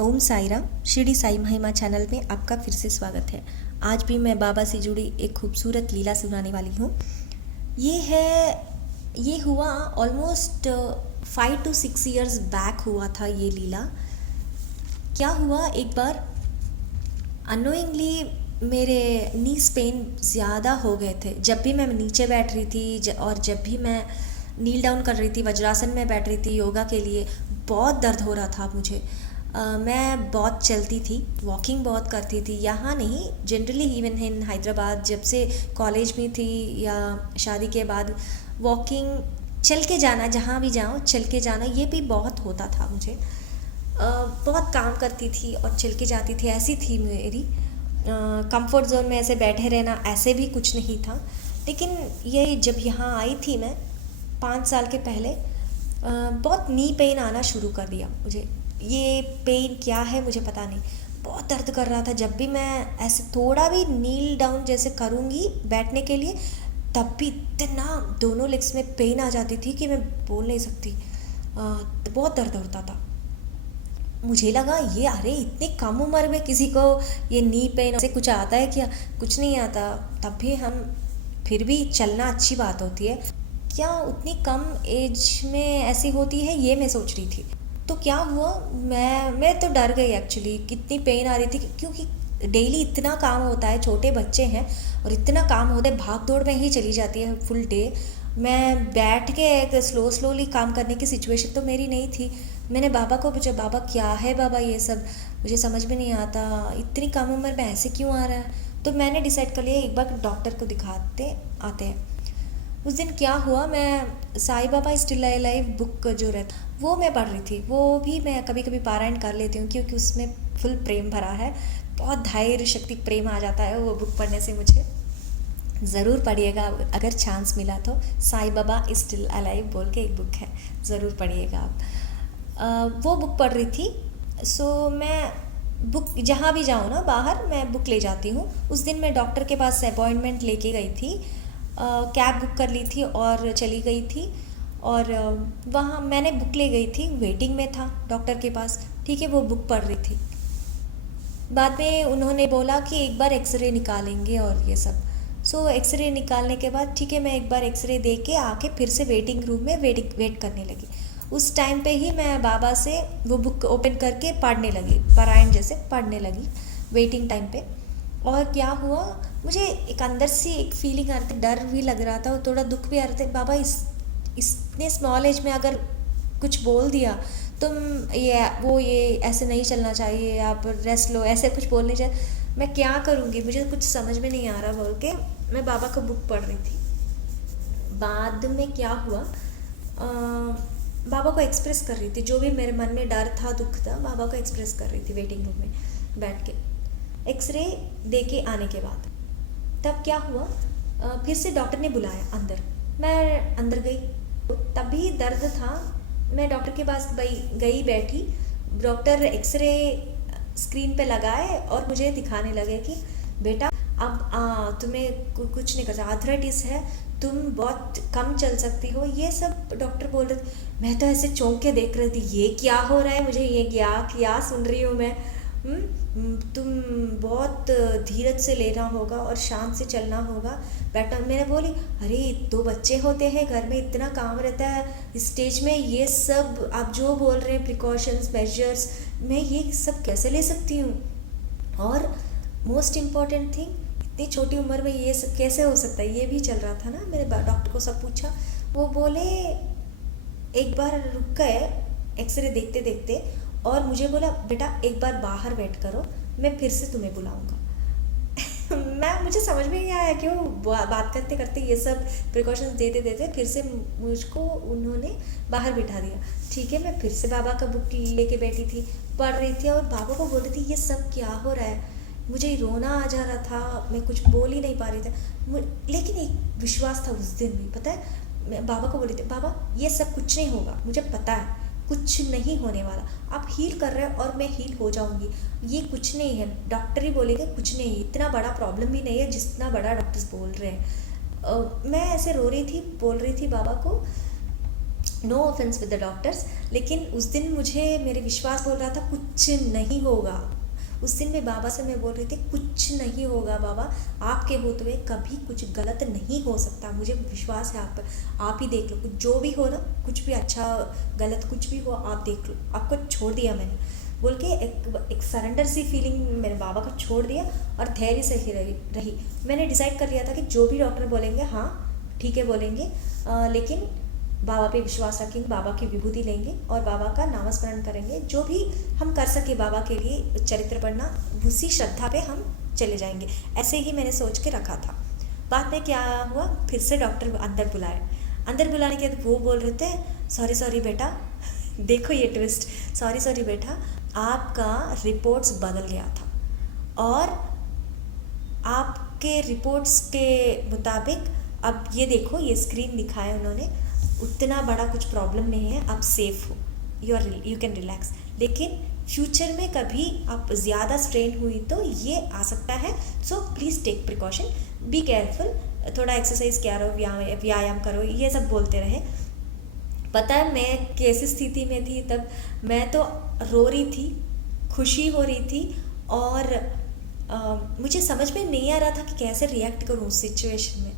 ओम साई राम। शिरडी साई महिमा चैनल में आपका फिर से स्वागत है। आज भी मैं बाबा से जुड़ी एक खूबसूरत लीला सुनाने वाली हूँ। ये हुआ ऑलमोस्ट 5 to 6 years बैक हुआ था ये लीला। क्या हुआ, एक बार अनोइंगली मेरे नीज पेन ज़्यादा हो गए थे। जब भी मैं नीचे बैठ रही थी और जब भी मैं नील डाउन कर रही थी, वज्रासन में बैठ रही थी योगा के लिए, बहुत दर्द हो रहा था मुझे। मैं बहुत चलती थी, वॉकिंग बहुत करती थी। यहाँ नहीं, जनरली इवन इन हैदराबाद जब से कॉलेज में थी या शादी के बाद, वॉकिंग चल के जाना, जहाँ भी जाऊँ चल के जाना, ये भी बहुत होता था मुझे। बहुत काम करती थी और चल के जाती थी, ऐसी थी मेरी। कंफर्ट जोन में ऐसे बैठे रहना ऐसे भी कुछ नहीं था। लेकिन ये जब यहाँ आई थी मैं 5 साल के पहले, बहुत नी पेन आना शुरू कर दिया मुझे। ये पेन क्या है मुझे पता नहीं, बहुत दर्द कर रहा था। जब भी मैं ऐसे थोड़ा भी नील डाउन जैसे करूँगी बैठने के लिए, तब भी इतना दोनों लेग्स में पेन आ जाती थी कि मैं बोल नहीं सकती। तो बहुत दर्द होता था। मुझे लगा ये, अरे इतनी कम उम्र में किसी को ये नी पेन से कुछ आता है क्या? कुछ नहीं आता। तब भी हम, फिर भी चलना अच्छी बात होती है क्या? उतनी कम एज में ऐसी होती है, ये मैं सोच रही थी। तो क्या हुआ, मैं तो डर गई एक्चुअली, कितनी पेन आ रही थी। क्योंकि डेली इतना काम होता है, छोटे बच्चे हैं और इतना काम होता है, भाग दौड़ में ही चली जाती है फुल डे। मैं बैठ के एक स्लोली काम करने की सिचुएशन तो मेरी नहीं थी। मैंने बाबा को पूछा, बाबा क्या है बाबा ये सब, मुझे समझ में नहीं आता, इतनी कम उम्र में ऐसे क्यों आ रहा है? तो मैंने डिसाइड कर लिया एक बार डॉक्टर को दिखाते आते हैं। उस दिन क्या हुआ, मैं Sai Baba still alive book जो रहता वो मैं पढ़ रही थी। वो भी मैं कभी कभी पारायण कर लेती हूँ क्योंकि उसमें फुल प्रेम भरा है। बहुत धैर्य शक्ति प्रेम आ जाता है वो बुक पढ़ने से मुझे। ज़रूर पढ़िएगा अगर चांस मिला तो। साईं बाबा स्टिल अलाइव बोल के एक बुक है, ज़रूर पढ़िएगा आप। वो बुक पढ़ रही थी। सो मैं बुक जहाँ भी जाऊँ ना बाहर, मैं बुक ले जाती हूँ। उस दिन मैं डॉक्टर के पास अपॉइंटमेंट लेके गई थी। कैब बुक कर ली थी और चली गई थी। और वहाँ मैंने बुक ले गई थी, वेटिंग में था डॉक्टर के पास। ठीक है, वो बुक पढ़ रही थी। बाद में उन्होंने बोला कि एक बार एक्सरे निकालेंगे और ये सब। सो एक्सरे निकालने के बाद ठीक है, मैं एक बार एक्सरे दे के आके फिर से वेटिंग रूम में वेट करने लगी। उस टाइम पे ही मैं बाबा से वो बुक ओपन करके पढ़ने लगी, पारायण जैसे पढ़ने लगी वेटिंग टाइम पे। और क्या हुआ, मुझे एक अंदर से एक फीलिंग आ रही थी, डर भी लग रहा था और थोड़ा दुख भी आ रहा था। बाबा इतने स्मॉल एज में अगर कुछ बोल दिया, तुम ये ऐसे नहीं चलना चाहिए, आप रेस्ट लो, ऐसे कुछ बोलने चाहिए, मैं क्या करूँगी, मुझे कुछ समझ में नहीं आ रहा बोल के मैं बाबा को बुक पढ़ रही थी। बाद में क्या हुआ, बाबा को एक्सप्रेस कर रही थी जो भी मेरे मन में डर था, दुख था, बाबा को एक्सप्रेस कर रही थी वेटिंग रूम में बैठ के। एक्सरे दे के आने के बाद तब क्या हुआ, फिर से डॉक्टर ने बुलाया अंदर। मैं अंदर गई, तभी दर्द था। मैं डॉक्टर के पास गई बैठी। डॉक्टर एक्सरे स्क्रीन पे लगाए और मुझे दिखाने लगे कि बेटा अब तुम्हें कुछ नहीं कर, आर्थराइटिस है, तुम बहुत कम चल सकती हो, ये सब डॉक्टर बोल रहे थे। मैं तो ऐसे चौंक के देख रही थी, ये क्या हो रहा है, मुझे ये क्या सुन रही हूँ मैं। तुम बहुत धीरज से लेना होगा और शांत से चलना होगा बेटा। मैंने बोली, अरे 2 बच्चे होते हैं घर में, इतना काम रहता है, स्टेज में ये सब आप जो बोल रहे हैं प्रिकॉशंस मेजर्स, मैं ये सब कैसे ले सकती हूँ? और मोस्ट इम्पॉर्टेंट थिंग, इतनी छोटी उम्र में ये सब कैसे हो सकता है? ये भी चल रहा था ना। मेरे डॉक्टर को सब पूछा, वो बोले एक बार रुक गए एक्सरे देखते देखते और मुझे बोला, बेटा एक बार बाहर वेट करो, मैं फिर से तुम्हें बुलाऊंगा। मुझे समझ में नहीं आया क्यों बात करते करते ये सब प्रिकॉशंस देते देते फिर से मुझको उन्होंने बाहर बिठा दिया। ठीक है, मैं फिर से बाबा का बुक लेके बैठी थी, पढ़ रही थी और बाबा को बोल रही थी ये सब क्या हो रहा है। मुझे रोना आ जा रहा था, मैं कुछ बोल ही नहीं पा रही थी। लेकिन एक विश्वास था उस दिन भी, पता है, मैं बाबा को बोल रही थी, बाबा ये सब कुछ नहीं होगा, मुझे पता है कुछ नहीं होने वाला, आप हील कर रहे हैं और मैं हील हो जाऊंगी, ये कुछ नहीं है। डॉक्टर ही बोलेंगे कुछ नहीं, इतना बड़ा प्रॉब्लम भी नहीं है जितना बड़ा डॉक्टर्स बोल रहे हैं। मैं ऐसे रो रही थी, बोल रही थी बाबा को, no offence with the doctors, लेकिन उस दिन मुझे मेरे विश्वास बोल रहा था कुछ नहीं होगा। उस दिन मैं बाबा से मैं बोल रही थी कुछ नहीं होगा बाबा, आपके होते हुए कभी कुछ गलत नहीं हो सकता, मुझे विश्वास है आप पर, आप ही देख लो, कुछ जो भी हो ना, कुछ भी अच्छा गलत कुछ भी हो आप देख लो, आपको छोड़ दिया मैंने बोल के एक सरेंडर सी फीलिंग मैंने बाबा को छोड़ दिया और धैर्य से ही रही। मैंने डिसाइड कर लिया था कि जो भी डॉक्टर बोलेंगे हाँ ठीक है बोलेंगे, लेकिन बाबा पे विश्वास रखेंगे, बाबा की विभूति लेंगे और बाबा का नामस्मरण करेंगे, जो भी हम कर सके बाबा के लिए चरित्र पढ़ना, उसी श्रद्धा पे हम चले जाएंगे। ऐसे ही मैंने सोच के रखा था। बाद में क्या हुआ, फिर से डॉक्टर अंदर बुलाए। अंदर बुलाने के बाद वो बोल रहे थे सॉरी बेटा देखो ये ट्विस्ट, सॉरी बेटा आपका रिपोर्ट्स बदल गया था और आपके रिपोर्ट्स के मुताबिक अब ये देखो, ये स्क्रीन दिखाया उन्होंने, उतना बड़ा कुछ प्रॉब्लम नहीं है, आप सेफ हो, यू कैन रिलैक्स, लेकिन फ्यूचर में कभी आप ज़्यादा स्ट्रेन हुई तो ये आ सकता है, so please take precaution, be careful, थोड़ा एक्सरसाइज किया करो, व्यायाम करो, ये सब बोलते रहे। पता है मैं कैसी स्थिति में थी तब, मैं तो रो रही थी, खुशी हो रही थी और मुझे समझ में नहीं आ रहा था कि कैसे रिएक्ट करूँ उस सिचुएशन में।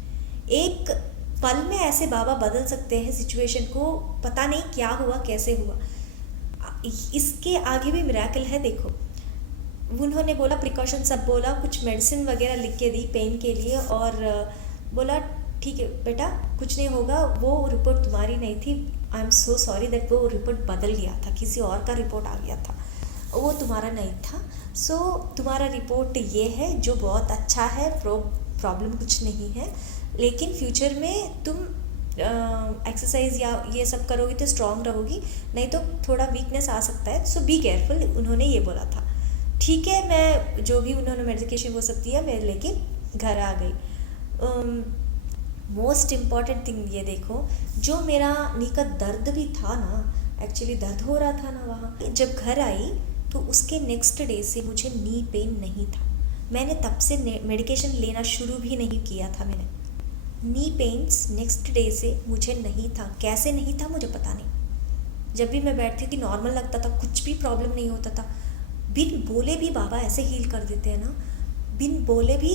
एक पल में ऐसे बाबा बदल सकते हैं सिचुएशन को, पता नहीं क्या हुआ कैसे हुआ। इसके आगे भी मिरेकल है। देखो उन्होंने बोला प्रिकॉशन सब बोला, कुछ मेडिसिन वगैरह लिख के दी पेन के लिए और बोला ठीक है बेटा कुछ नहीं होगा, वो रिपोर्ट तुम्हारी नहीं थी, I am so sorry that वो रिपोर्ट बदल गया था, किसी और का रिपोर्ट आ गया था, वो तुम्हारा नहीं था, सो तुम्हारा रिपोर्ट ये है जो बहुत अच्छा है, प्रॉब्लम कुछ नहीं है, लेकिन फ्यूचर में तुम एक्सरसाइज या ये सब करोगी तो स्ट्रांग रहोगी, नहीं तो थोड़ा वीकनेस आ सकता है, सो बी केयरफुल, उन्होंने ये बोला था। ठीक है, मैं जो भी उन्होंने मेडिकेशन वो सब दिया मैं लेके घर आ गई। मोस्ट इम्पॉर्टेंट थिंग ये देखो, जो मेरा नी का दर्द भी था ना, एक्चुअली दर्द हो रहा था ना वहाँ, जब घर आई तो उसके नेक्स्ट डे से मुझे नी पेन नहीं था। मैंने तब से मेडिकेशन लेना शुरू भी नहीं किया था। मैंने नी पेन्स नेक्स्ट डे से मुझे नहीं था, कैसे नहीं था मुझे पता नहीं। जब भी मैं बैठती थी नॉर्मल लगता था, कुछ भी प्रॉब्लम नहीं होता था, बिन बोले भी बाबा ऐसे हील कर देते हैं ना, बिन बोले भी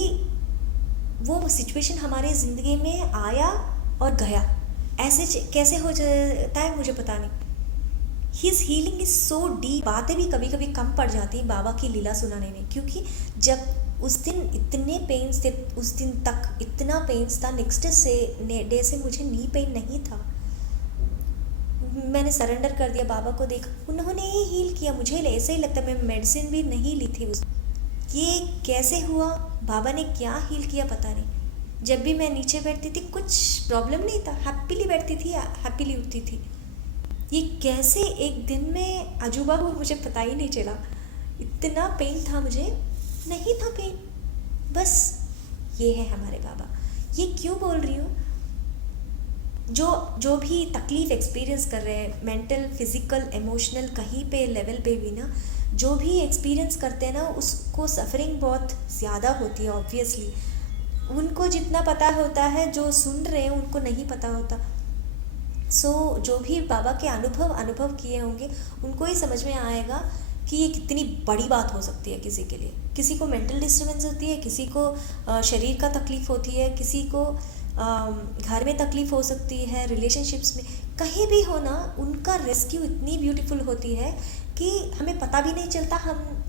वो सिचुएशन हमारे ज़िंदगी में आया और गया, ऐसे कैसे हो जाता है मुझे पता नहीं। His healing is so deep. बातें भी कभी कभी कम पड़ जाती हैं बाबा की लीला सुनाने में, क्योंकि जब उस दिन इतने पेन्स थे, उस दिन तक इतना पेन्स था, नेक्स्ट डे से मुझे नी पेन नहीं था। मैंने सरेंडर कर दिया बाबा को, देख उन्होंने ही हील किया। मुझे ऐसे ही लगता है, मैं मेडिसिन भी नहीं ली थी उस, ये कैसे हुआ, बाबा ने क्या हील किया पता नहीं। जब भी मैं नीचे बैठती थी कुछ प्रॉब्लम नहीं था, हैप्पीली बैठती थी, हैप्पीली उठती थी। ये कैसे एक दिन में अजूबा हुआ मुझे पता ही नहीं चला। इतना पेन था, मुझे नहीं था पेन, बस ये है हमारे बाबा। ये क्यों बोल रही हूँ, जो भी तकलीफ़ एक्सपीरियंस कर रहे हैं, मेंटल फिज़िकल इमोशनल कहीं पे लेवल पे भी ना, जो भी एक्सपीरियंस करते हैं ना, उसको सफरिंग बहुत ज़्यादा होती है ऑब्वियसली। उनको जितना पता होता है, जो सुन रहे हैं उनको नहीं पता होता। सो जो भी बाबा के अनुभव किए होंगे उनको ही समझ में आएगा कि ये कितनी बड़ी बात हो सकती है किसी के लिए। किसी को मेंटल डिस्टर्बेंस होती है, किसी को शरीर का तकलीफ़ होती है, किसी को घर में तकलीफ़ हो सकती है, रिलेशनशिप्स में कहीं भी हो ना, उनका रेस्क्यू इतनी ब्यूटीफुल होती है कि हमें पता भी नहीं चलता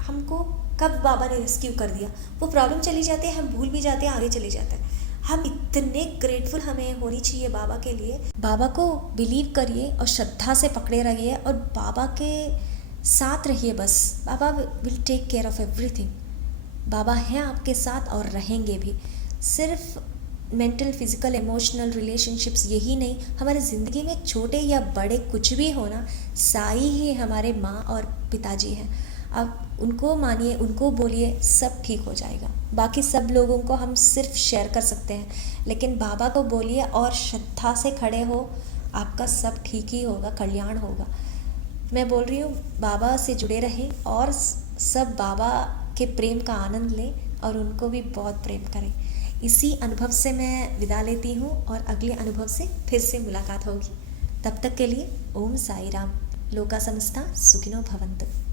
हमको कब बाबा ने रेस्क्यू कर दिया। वो प्रॉब्लम चली जाती है, हम भूल भी जाते हैं, आगे चले जाते हैं। हम इतने ग्रेटफुल हमें होनी चाहिए बाबा के लिए। बाबा को बिलीव करिए और श्रद्धा से पकड़े रहिए और बाबा के साथ रहिए बस। Baba will take care of everything. बाबा हैं आपके साथ और रहेंगे भी। सिर्फ मेंटल फिज़िकल इमोशनल रिलेशनशिप्स यही नहीं, हमारे ज़िंदगी में छोटे या बड़े कुछ भी हो ना, साई ही हमारे माँ और पिताजी हैं। आप उनको मानिए, उनको बोलिए, सब ठीक हो जाएगा। बाकी सब लोगों को हम सिर्फ शेयर कर सकते हैं, लेकिन बाबा को बोलिए और श्रद्धा से खड़े हो, आपका सब ठीक ही होगा, कल्याण होगा। मैं बोल रही हूँ बाबा से जुड़े रहें और सब बाबा के प्रेम का आनंद लें और उनको भी बहुत प्रेम करें। इसी अनुभव से मैं विदा लेती हूँ और अगले अनुभव से फिर से मुलाकात होगी। तब तक के लिए ओम साई राम। लोका समस्ता सुखिनो भवन्तु।